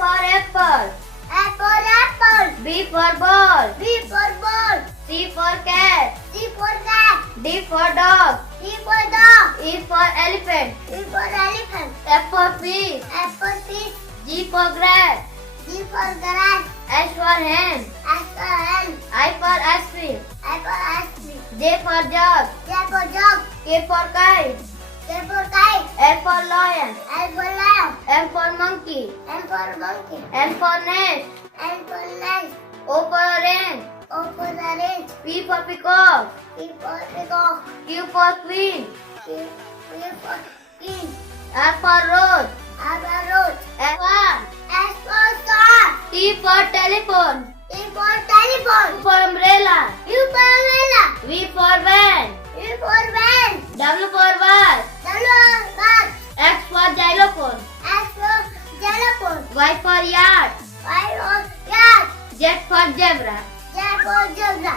for apple. A for apple. B for ball. B for ball. C for cat. C for cat. D for dog. D for dog. E for elephant. E for elephant. F for fish. F for fish. G for grass. G for grass. H for hen. S for hen. I for ice cream. I for ice cream. J for jug. J for jug. K for kite. K for kite. L for lion. L for lion. M for monkey. M for monkey. N for nest. N for nest. O for orange. O for orange. P for peacock. P for peacock. Q for queen. Q for king. R for rose. R for rose. S for S for star. T for telephone. T for telephone. U for umbrella. U for umbrella. V for van. V for van. W for vase. W for vase. X for xylophone. X for xylophone. Y for yard. Y for cat. Z for zebra. Z for zebra.